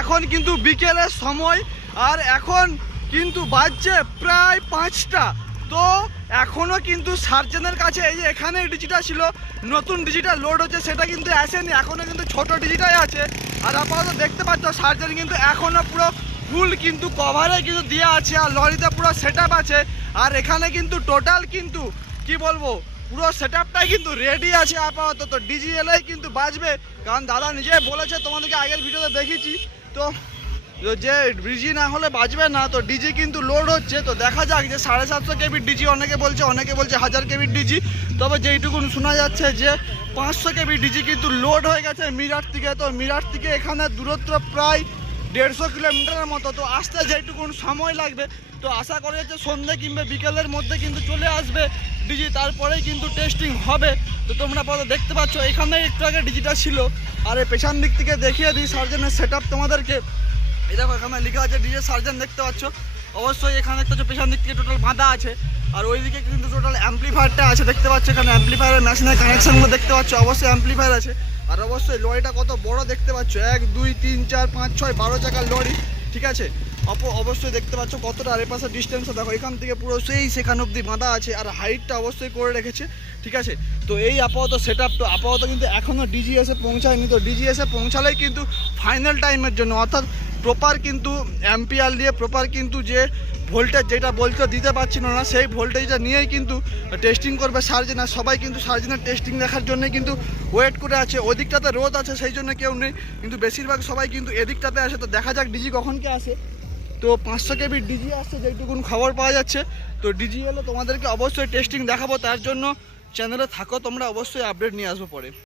এখন কিন্তু বিকেলের সময় আর এখন কিন্তু বাজছে প্রায় পাঁচটা। তো এখনও কিন্তু সার্জেনের কাছে এই যে এখানে ডিজিটা ছিল, নতুন ডিজিটা লোড হচ্ছে, সেটা কিন্তু আসেনি এখনও কিন্তু ছোট ডিজিটাই আছে। আর আপাতত দেখতে পাচ্ছ, সার্জেন কিন্তু এখনও পুরো ফুল কিন্তু কভারে কিন্তু দেওয়া আছে, আর লরিতে পুরো সেট আছে। আর এখানে কিন্তু টোটাল কিন্তু, কি বলব পুরো সেট আপটাই কিন্তু রেডি আছে আপাতত। তো ডিজিএলআই কিন্তু বাজবে। কারণ দাদা নিজে বলেছে, তোমাদেরকে আগের ভিডিওতে দেখেছি তো যে ডিজি না হলে বাজবে না, তো ডিজি কিন্তু লোড হচ্ছে। তো দেখা যাক যে সাড়ে সাতশো কেবির ডিজি অনেকে বলছে অনেকে বলছে হাজার কেবির ডিজি তবে যেইটুকুন শোনা যাচ্ছে যে পাঁচশো কেবির ডিজি কিন্তু লোড হয়ে গেছে মিরাট থেকে তো মিরাট থেকে এখানে দূরত্ব প্রায় দেড়শো কিলোমিটারের মতো। তো আসতে যেইটুকুন সময় লাগবে, তো আশা করা যাচ্ছে সন্ধ্যে কিংবা বিকেলের মধ্যে কিন্তু চলে আসবে ডিজি, তারপরেই কিন্তু টেস্টিং হবে। তো তোমরা পরে দেখতে পাচ্ছ এখানে একটু আগে ডিজিটা ছিল। আর এই পেছন দিক থেকে দেখিয়ে দিই সার্জেনের সেট তোমাদেরকে। এই দেখো, এখানে লেখা আছে, ডিজে সার্জেন দেখতে পাচ্ছ। অবশ্যই এখানে একটা পেছন দিক থেকে টোটাল বাঁধা আছে। আর ওইদিকে কিন্তু টোটাল অ্যাম্পলিফায়ারটা আছে, দেখতে পাচ্ছ এখানে। অ্যাম্পলিফায়ারের মেশিনের কানেকশনগুলো দেখতে পাচ্ছ, অবশ্যই অ্যাম্পলিফায়ার আছে। আর অবশ্যই লরিটা কত বড় দেখতে পাচ্ছ? এক, দুই, তিন, চার, পাঁচ, ছয়, বারো চাকার লরি, ঠিক আছে? অপ, অবশ্যই দেখতে পাচ্ছ কতটা আর পাশে ডিস্টেন্সও দেখো। এখান থেকে পুরো সেই সেখান অবধি বাঁধা আছে আর হাইটটা অবশ্যই করে রেখেছে, ঠিক আছে? তো এই আপাতত সেট তো আপাতত কিন্তু এখনও ডিজিএসে পৌঁছায়নি। তো ডিজিএসে পৌঁছালেই কিন্তু ফাইনাল টাইমের জন্য, অর্থাৎ প্রপার কিন্তু অ্যাম্পিয়ার দিয়ে প্রপার কিন্তু যে ভোল্টেজ যেটা বলতে দিতে পারছিল না সেই ভোল্টেজটা নিয়েই কিন্তু টেস্টিং করবে সার্জেন সবাই কিন্তু সার্জেনের টেস্টিং দেখার জন্য কিন্তু ওয়েট করে আছে। ওদিকটাতে রোদ আছে, সেই জন্য কেউ নেই। কিন্তু বেশিরভাগ সবাই কিন্তু এদিকটাতে আসে। তো দেখা যাক ডিজি কখন কি আসে। তো পাঁচশো কেবির ডিজি আসছে, যেইটুকুন খবর পাওয়া যাচ্ছে। তো ডিজি এলে তোমাদেরকে অবশ্যই টেস্টিং দেখাবো। তার জন্য চ্যানেলে থাকো, তোমরা অবশ্যই আপডেট নিয়ে আসব পরে।